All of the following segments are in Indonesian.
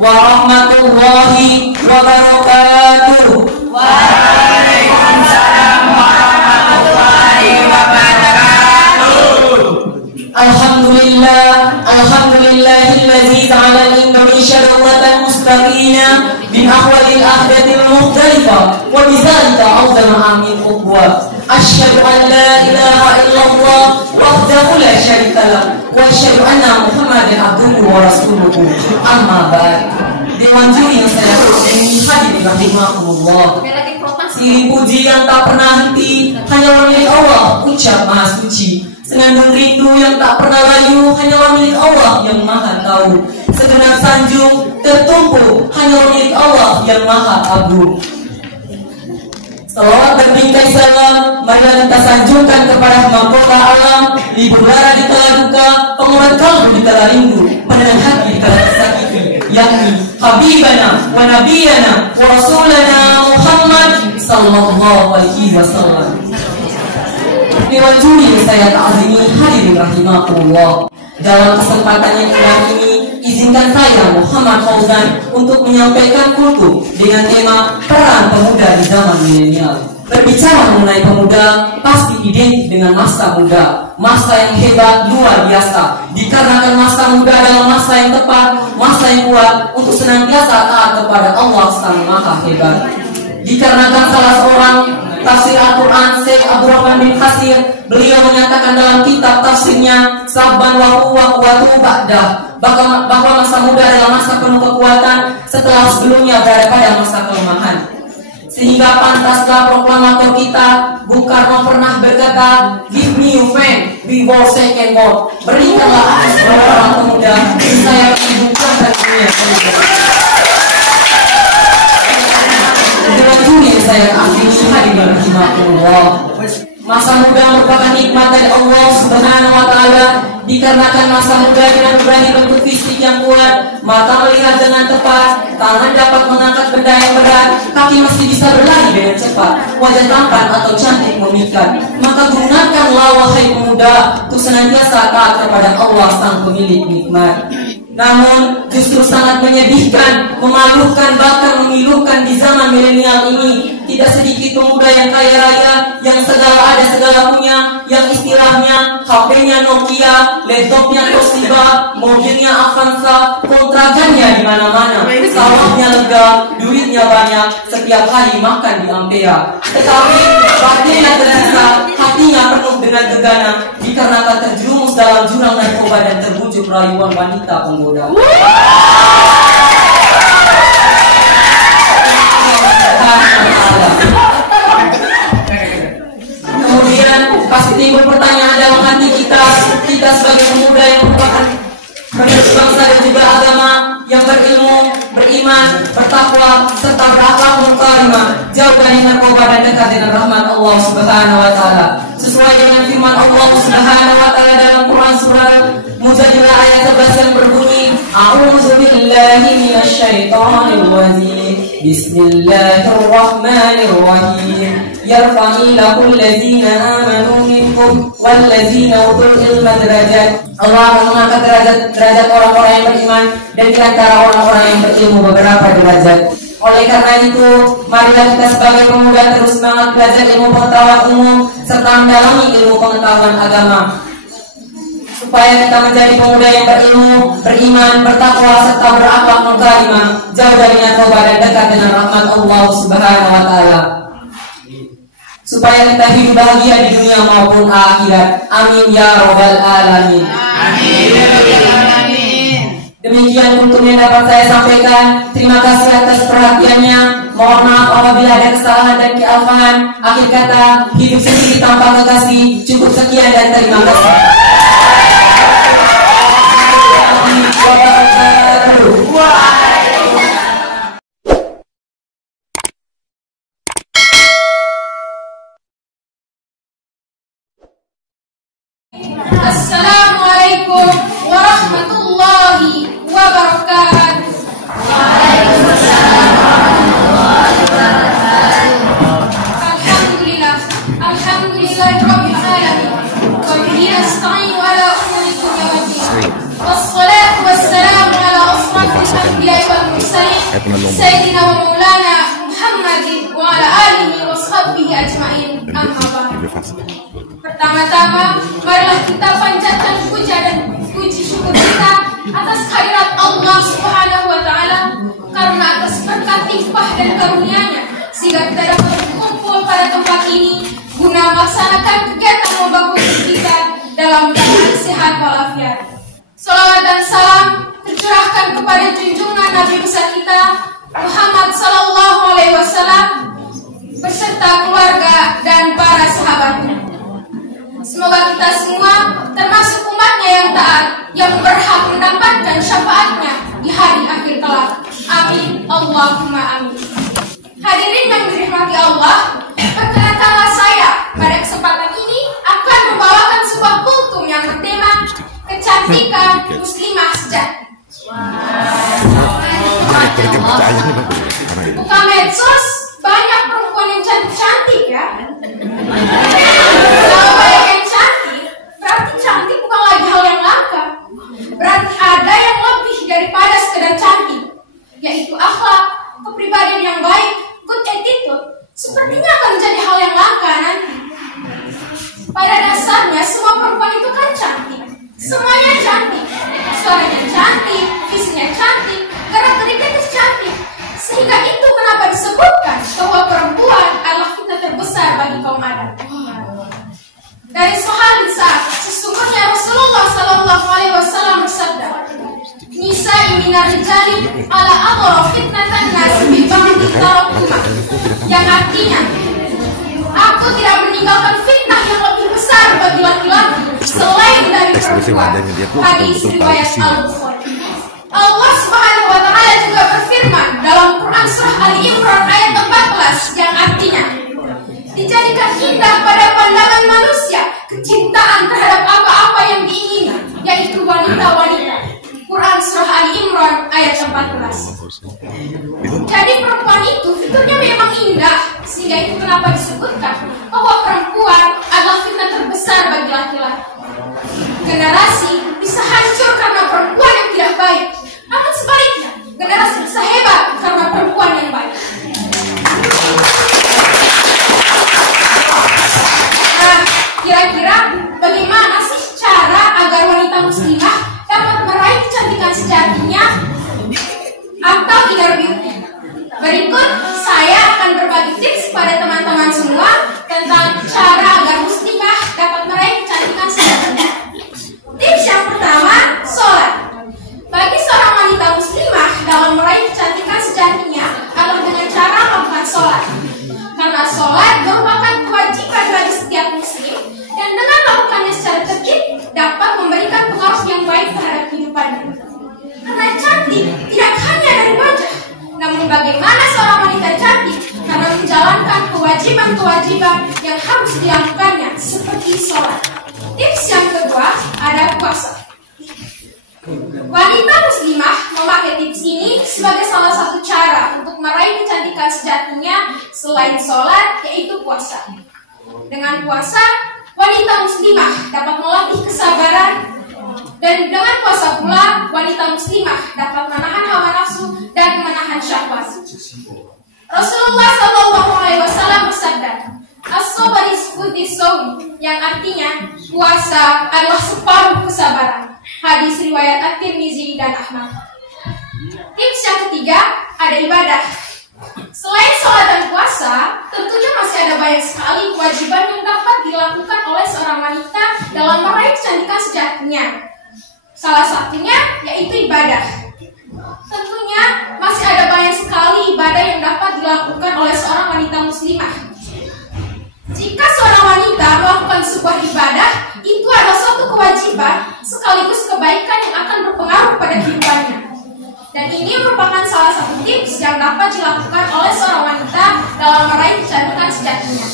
warahmatullahi wabarakatuh. Waalaikumsalam warahmatullahi wabarakatuh. Alhamdulillahilladzi ja'ala Indonesia dawlatan mustaqina min ahwalil ahdathil mukhtalifah wa bidzalika a'zama amin ukhwa. Asyhadu an la ilaha illallah wahdahu la syarika lah wa asyhadu anna Muhammadan abduhu wa rasuluhu. Amma ba'd. Dewan juri yang saya hormati, hadirin rahimakumullah. Siri puji yang tak pernah henti hanyalah milik Allah, ucap maha suci. Senandung rindu yang tak pernah layu hanyalah milik Allah yang maha tahu. Segenap sanjung tertumpu hanyalah milik Allah yang maha agung. Salawat berbingkai salam, marilah kita sanjungkan kepada mahkota alam, libur lara di kala duka, penguat kalbu di kala rindu, penenang hati di kala tersakiti, yakni Habibana wa Nabiyana wa Rasulana Muhammad sallallahu alaihi wasallam. Dewan juri yang saya ta'zimi, hadirin rahimakumullah. Dalam kesempatan yang indah ini, izinkan saya Muhammad Fauzan untuk menyampaikan kultum dengan tema peran pemuda di zaman milenial. Berbicara mengenai pemuda, pasti identik dengan masa muda, masa yang hebat luar biasa. Dikarenakan masa muda adalah masa yang tepat, masa yang kuat untuk senantiasa taat kepada Allah Sang Maha Hebat. Dikarenakan salah seorang tafsir Al-Quran, Syekh Abdurrahman bin Khasir, beliau menyatakan dalam kitab tafsirnya Sabban wa quwwatu ba'dah, bahwa masa muda adalah masa penuh kekuatan setelah sebelumnya berada pada masa kelemahan. Sehingga pantaslah proklamator kita Bung Karno pernah berkata, "Give me your fan before second world." Berikanlah aku sebagai orang pemuda, saya menyembuhkan dunia. Dengan juri saya akhiri hadirin rahimakumullah. Masa muda merupakan nikmat dari Allah Subhanahu wa taala. Dikarenakan masa muda dengan berani bentuk fisik yang kuat, mata melihat dengan tepat, tangan dapat mengangkat benda yang berat, kaki masih bisa berlari dengan cepat, wajah tampan atau cantik memikat. Maka gunakanlah wahai pemuda untuk senantiasa taat kepada Allah Sang Pemilik nikmat. Namun justru sangat menyedihkan, memalukan, bahkan memilukan di zaman milenial ini. Tidak sedikit pemuda yang kaya raya, yang segala ada segala punya, yang istilahnya HP-nya Nokia, laptopnya Toshiba, mobilnya Avanza, kontrakannya di mana-mana, sawahnya lega, duitnya banyak, setiap hari makan di Ampera. Tetapi batinnya tersisa, hatinya penuh dengan gegana, dikarenakan terjerumus dalam jurang narkoba dan terbujuk rayuan wanita penggoda. Kemudian pasti timbul pertanyaan dalam hati kita sebagai pemuda yang merupakan penerus bangsa dan juga agama, yang berilmu, beriman, bertakwa, serta berakhlak mukarimah, jauh dari narkoba dan dekat dengan rahmat Allah Subhanahu wa taala. Sesuai dengan firman Allah Subhanahu wa taala dalam Quran surah Mujadilah ayat 11 yang berbunyi, A'udzu billahi minasyaitonir rajim. Bismillahirrahmanirrahim. Yarfa'illahu allazina amanu minkum wallazina utul ilma darajat. Allah akan mengangkat derajat orang-orang yang beriman dan di antara orang-orang yang berilmu beberapa derajat. Oleh karena itu, marilah kita sebagai pemuda terus semangat belajar ilmu pengetahuan umum serta mendalami ilmu pengetahuan agama, supaya kita menjadi pemuda yang berilmu, beriman, bertakwa serta berakhlak mukarimah, jauh dari narkoba dan dekat dengan rahmat Allah Subhanahu wa taala. Supaya kita hidup bahagia di dunia maupun akhirat. Amin ya rabbal alamin. Amin ya rabbal alamin. Demikian kultum yang dapat saya sampaikan. Terima kasih atas perhatiannya. Mohon maaf apabila ada kesalahan dan kealfahan. Akhir kata, hidup sendiri tanpa kekasih. Cukup sekian dan terima kasih. Assalamualaikum warahmatullahi wabarakatuh. Waalaikumsalam warahmatullahi wabarakatuh. Alhamdulillah, alhamdulillahirabbil alamin. Wa bihi nasta'inu ala umuri dunya wad din. Wassalatu wassalamu ala asrafil anbiya'i wal Sayyidina wa Maulana Muhammadin wa ala alihi wa sahbihi ajma'in. Amma ba'd. Pertama-tama, marilah kita panjatkan puja dan puji syukur kita atas kehadirat Allah Subhanahu wa Ta'ala, karena atas berkat limpah dan karunia-Nya sehingga kita dapat berkumpul pada tempat ini guna melaksanakan kegiatan lomba kuis kita dalam keadaan sehat walafiat. Salawat dan salam tercurahkan kepada junjungan Nabi besar kita Muhammad Sallallahu Alaihi Wasallam beserta keluarga dan para sahabatnya. Semoga kita semua termasuk umatnya yang taat, yang berhak mendapatkan syafaatnya di hari akhir kelak. Amin. Allahumma amin. Hadirin yang dirahmati Allah, perkenankanlah saya pada kesempatan ini akan membawakan sebuah kultum yang bertema kecantikan muslimah sejati. Buka medsos, banyak perempuan yang cantik-cantik ya. Kalau banyak yang cantik, berarti cantik bukan lagi hal yang langka. Berarti ada yang lebih daripada sekedar cantik, yaitu akhlak, kepribadian yang baik, good attitude. Sepertinya akan menjadi hal yang langka nanti. Pada dasarnya semua perempuan itu kan cantik. Semuanya cantik, suaranya cantik, visinya cantik, gerak-geriknya itu cantik. Sehingga itu kenapa disebutkan bahwa perempuan adalah fitnah terbesar bagi kaum Adam. Dari Sahih sesungguhnya Rasulullah Sallallahu Alaihi Wasallam bersabda, "Nisa minar rijali ala aqra fitnatan nas bi ba'di tarakuma." Yang artinya, aku tidak meninggalkan fitnah yang lebih besar bagi laki-laki selain dari perempuan. Hadis riwayat Al-Bukhari. Allah Subhanahu wa Ta'ala juga berfirman dalam Quran surah Ali Imran ayat 14 yang artinya, dijadikan indah pada pandangan manusia kecintaan terhadap apa-apa yang diingini, yaitu wanita-wanita. Quran surah Ali Imran ayat 14. Jadi perempuan itu fiturnya memang indah, sehingga itu kenapa disebutkan bahwa perempuan adalah fitnah terbesar bagi laki-laki. Generasi bisa hancur karena perempuan yang tidak baik, namun sebaliknya generasi bisa hebat karena perempuan yang baik. Nah, kira-kira bagaimana sih cara agar wanita muslimah dapat meraih kecantikan sejatinya atau inner beauty? Berikut saya akan berbagi tips pada teman-teman semua tentang cara agar muslimah dapat meraih kecantikan sejatinya. Tips yang pertama, sholat. Bagi seorang wanita muslimah dalam meraih kecantikan sejatinya adalah dengan cara melakukan sholat. Karena sholat merupakan kewajiban bagi setiap muslim, dan dengan melakukannya secara tertib dapat memberikan pengaruh yang baik terhadap kehidupannya. Karena cantik tidak hanya dari wajah, namun bagaimana seorang wanita cantik karena menjalankan kewajiban-kewajiban yang harus dilakukannya seperti sholat. Tips yang kedua ada puasa. Wanita muslimah memakai tips ini sebagai salah satu cara untuk meraih kecantikan sejatinya selain sholat, yaitu puasa. Dengan puasa, wanita muslimah dapat melatih kesabaran, dan dengan puasa pula wanita muslimah dapat menahan hawa nafsu dan menahan syahwat. Rasulullah Sallallahu Alaihi Wasallam bersabda, "As-sabr is-sawm," yang artinya puasa adalah separuh kesabaran. Hadis riwayat At-Tirmizi dan Ahmad. Tips yang ketiga ada ibadah. Selain sholat dan puasa, tentunya masih ada banyak sekali kewajiban yang dapat dilakukan oleh seorang wanita dalam meraih kecantikan sejatinya. Salah satunya yaitu ibadah. Tentunya masih ada banyak sekali ibadah yang dapat dilakukan oleh seorang wanita muslimah. Jika seorang wanita melakukan sebuah ibadah, itu adalah suatu kewajiban sekaligus kebaikan yang akan berpengaruh pada kehidupannya. Dan ini merupakan salah satu tips yang dapat dilakukan oleh seorang wanita dalam meraih kecantikan sejatinya.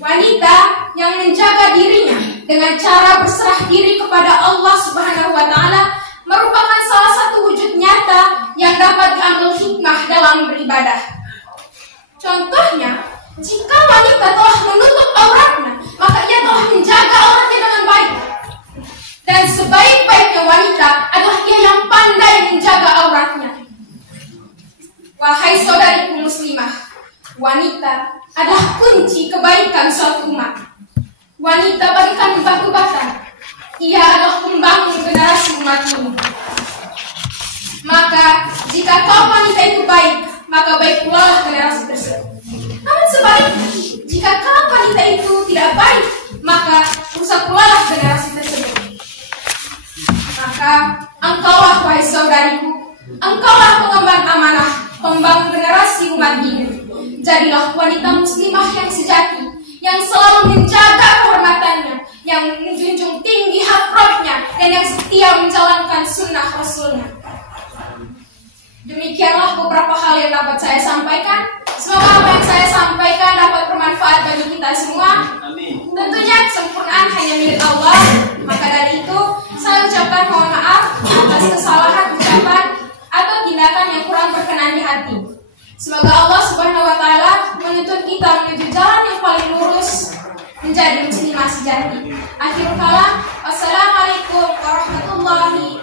Wanita yang menjaga dirinya dengan cara berserah diri kepada Allah Subhanahu wa Ta'ala merupakan salah satu wujud nyata yang dapat diambil hikmah dalam beribadah. Contohnya, jika wanita telah menutup auratnya, maka ia telah menjaga auratnya dengan baik. Dan sebaik-baiknya wanita adalah ia yang pandai menjaga auratnya. Wahai saudariku muslimah, wanita adalah kunci kebaikan suatu umat. Wanita bagaikan batu bata, ia adalah pembangun generasi umat ini. Maka jika kaum wanita itu baik, maka baik pula lah generasi tersebut. Namun sebaliknya, jika kaum wanita itu tidak baik, maka rusak pula lah generasi tersebut. Maka engkaulah wahai saudariku, engkaulah pengemban amanah, pembangun generasi umat ini. Jadilah wanita muslimah yang sejati, yang selalu menjaga kehormatannya, yang menjunjung tinggi hak rohnya, dan yang setia menjalankan sunnah Rasulnya. Demikianlah beberapa hal yang dapat saya sampaikan. Semoga apa yang saya sampaikan dapat bermanfaat bagi kita semua. Amin. Tentunya kesempurnaan hanya milik Allah. Maka dari itu, saya ucapkan mohon maaf atas kesalahan ucapan atau tindakan yang kurang berkenan di hati. Semoga Allah Subhanahu wa Ta'ala menuntun kita menuju jalan yang paling lurus, menjadi muslimah sejati. Akhirul kalam, wassalamualaikum warahmatullahi